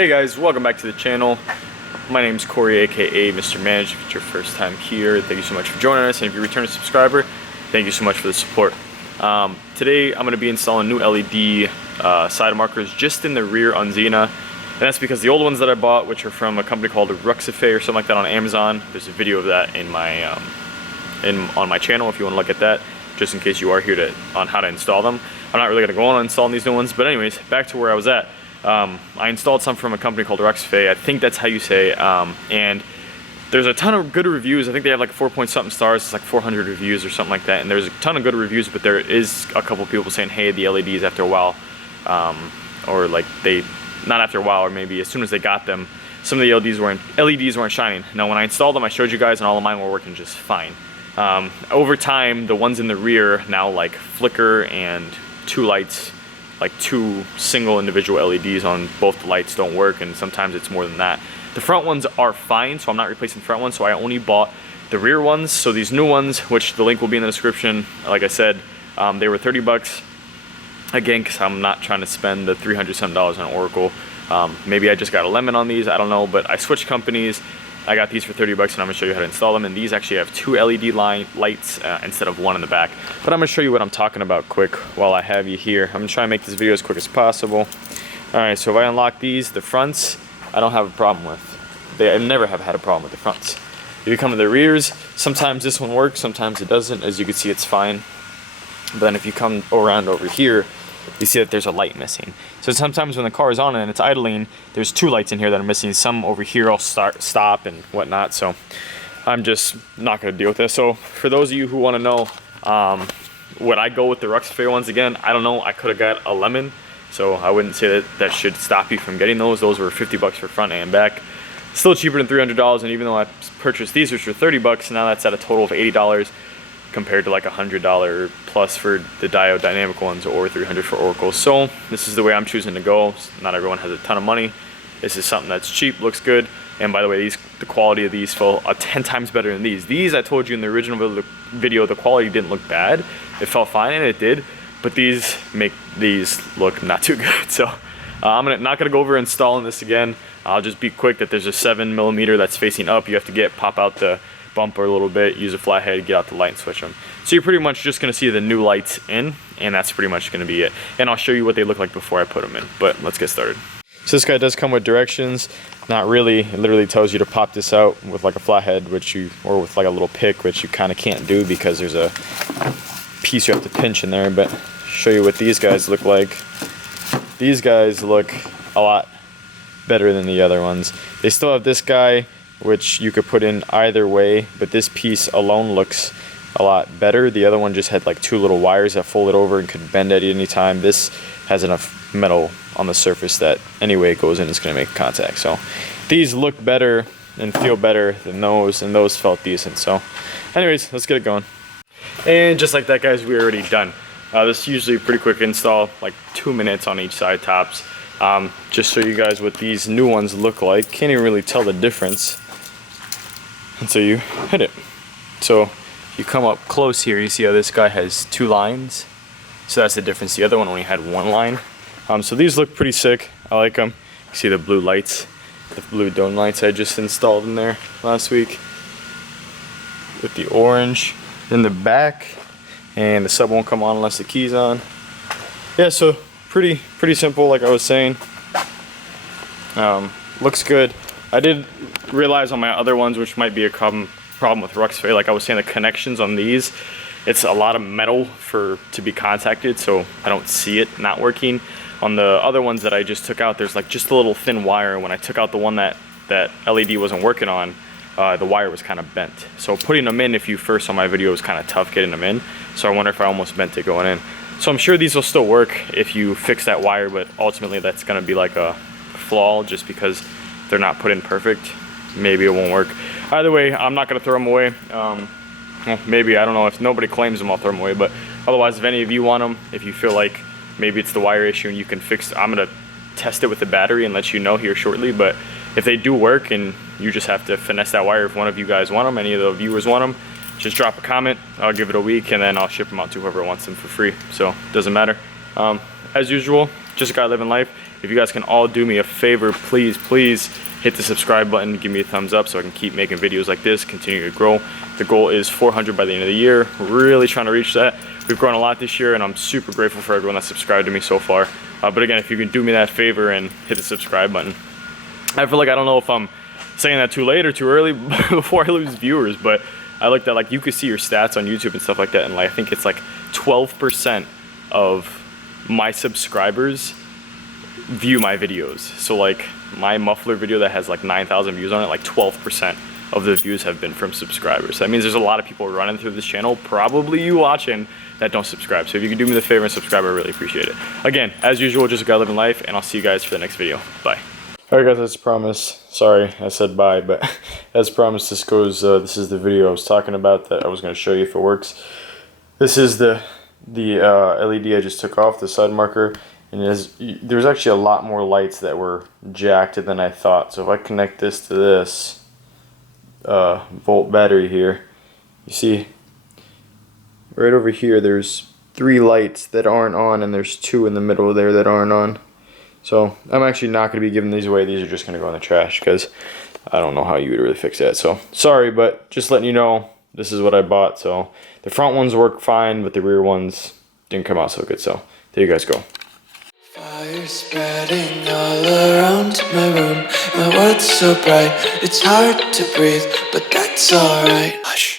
Hey guys, welcome back to the channel. My name's Corey, aka Mr. Manage. If it's your first time here, thank you so much for joining us. And if you're a returning subscriber, thank you so much for the support. Today I'm going to be installing new LED side markers just in the rear on Xena. And that's because the old ones that I bought, which are from a company called Ruxife or something like that on Amazon, there's a video of that in my on my channel if you want to look at that, just in case you are here on how to install them. I'm not really going to go on installing these new ones, but anyways, back to where I was at. I installed some from a company called Ruxife. I think that's how you say it. And there's a ton of good reviews. I think they have like 4-point-something stars. It's like 400 reviews or something like that. And there's a ton of good reviews, but there is a couple people saying, hey, the LEDs after a while, or like not after a while, or maybe as soon as they got them, some of the LEDs weren't shining. Now, when I installed them, I showed you guys, and all of mine were working just fine. Over time, the ones in the rear now like flicker, and two lights, like two single individual LEDs on both the lights don't work, and sometimes it's more than that. The front ones are fine, so I'm not replacing the front ones, so I only bought the rear ones. So these new ones, which the link will be in the description, like I said, they were 30 bucks. Again, because I'm not trying to spend the $300 on Oracle. Maybe I just got a lemon on these, I don't know, but I switched companies. I got these for 30 bucks, and I'm gonna show you how to install them. And these actually have two LED lights instead of one in the back. But I'm gonna show you what I'm talking about quick while I have you here. I'm gonna try and make this video as quick as possible. All right, so if I unlock these, the fronts, I don't have a problem with. I never have had a problem with the fronts. If you come to the rears, sometimes this one works, sometimes it doesn't. As you can see, it's fine. But then if you come around over here, you see that there's a light missing. So sometimes when the car is on and it's idling, there's two lights in here that are missing. Some over here will stop and whatnot. So I'm just not gonna deal with this. So for those of you who wanna know, would I go with the Ruxife ones again? I don't know, I could've got a lemon. So I wouldn't say that should stop you from getting those. Those were 50 bucks for front and back. Still cheaper than $300, and even though I purchased these, which were 30 bucks, now that's at a total of $80. Compared to like $100 plus for the diode dynamic ones, or $300 for Oracle. So this is the way I'm choosing to go. Not everyone has a ton of money. This is something that's cheap, looks good. And by the way, the quality of these felt 10 times better than these. These, I told you in the original video, the quality didn't look bad. It felt fine, and it did. But these make these look not too good. So I'm not gonna go over installing this again. I'll just be quick that there's a 7mm that's facing up. You have to pop out the bumper a little bit, use a flathead, get out the light and switch them. So you're pretty much just gonna see the new lights in, and that's pretty much gonna be it. And I'll show you what they look like before I put them in, but let's get started. So this guy does come with directions. Not really, it literally tells you to pop this out with like a flathead, or with like a little pick, which you kind of can't do because there's a piece you have to pinch in there. But show you what these guys look like. These guys look a lot better than the other ones. They still have this guy, which you could put in either way, but this piece alone looks a lot better. The other one just had like two little wires that folded over and could bend at any time. This has enough metal on the surface that any way it goes in, it's gonna make contact. So these look better and feel better than those, and those felt decent. So anyways, let's get it going. And just like that, guys, we're already done. This is usually a pretty quick install, like 2 minutes on each side tops. Just show you guys what these new ones look like. Can't even really tell the difference until you hit it. So you come up close here, you see how this guy has two lines. So that's the difference. The other one only had one line. So these look pretty sick. I like them. You see the blue lights, the blue dome lights I just installed in there last week with the orange in the back, and the sub won't come on unless the key's on. Yeah, so pretty simple, like I was saying. Looks good. I did realize on my other ones, which might be a problem with Ruxife, like I was saying, the connections on these, it's a lot of metal to be contacted, so I don't see it not working. On the other ones that I just took out, there's like just a little thin wire. When I took out the one that LED wasn't working on, the wire was kind of bent. So putting them in, if you first saw my video, was kind of tough getting them in. So I wonder if I almost bent it going in. So I'm sure these will still work if you fix that wire, but ultimately that's gonna be like a flaw just because they're not put in perfect. Maybe it won't work. Either way, I'm not gonna throw them away. Well, maybe, I don't know, if nobody claims them, I'll throw them away. But otherwise, if any of you want them, if you feel like maybe it's the wire issue and you can fix, I'm gonna test it with the battery and let you know here shortly. But if they do work and you just have to finesse that wire, if one of you guys want them, any of the viewers want them, just drop a comment. I'll give it a week, and then I'll ship them out to whoever wants them for free. So it doesn't matter. As usual, just a guy living life. if you guys can all do me a favor, please hit the subscribe button, give me a thumbs up so I can keep making videos like this, continue to grow. The goal is 400 by the end of the year. We're really trying to reach that. We've grown a lot this year, and I'm super grateful for everyone that subscribed to me so far. But again, if you can do me that favor and hit the subscribe button. I feel like, I don't know if I'm saying that too late or too early before I lose viewers, but I like that, like, you can see your stats on YouTube and stuff like that, and like, I think it's like 12% of my subscribers view my videos. So like my muffler video that has like 9,000 views on it, like 12% of the views have been from subscribers. That means there's a lot of people running through this channel, probably you watching, that don't subscribe. So if you can do me the favor and subscribe, I really appreciate it. Again, as usual, just a guy living life, and I'll see you guys for the next video. Bye. Alright guys, as promised, sorry I said bye, but as promised, this is the video I was talking about that I was going to show you if it works. This is the LED I just took off, the side marker, and there's actually a lot more lights that were jacked than I thought. So if I connect this to this volt battery here, you see right over here there's 3 lights that aren't on, and there's 2 in the middle there that aren't on. So I'm actually not going to be giving these away. These are just going to go in the trash because I don't know how you would really fix that. So sorry, but just letting you know, this is what I bought. So the front ones work fine, but the rear ones didn't come out so good. So there you guys go. Fire spreading all around my room. My world's so bright, it's hard to breathe, but that's alright. Hush.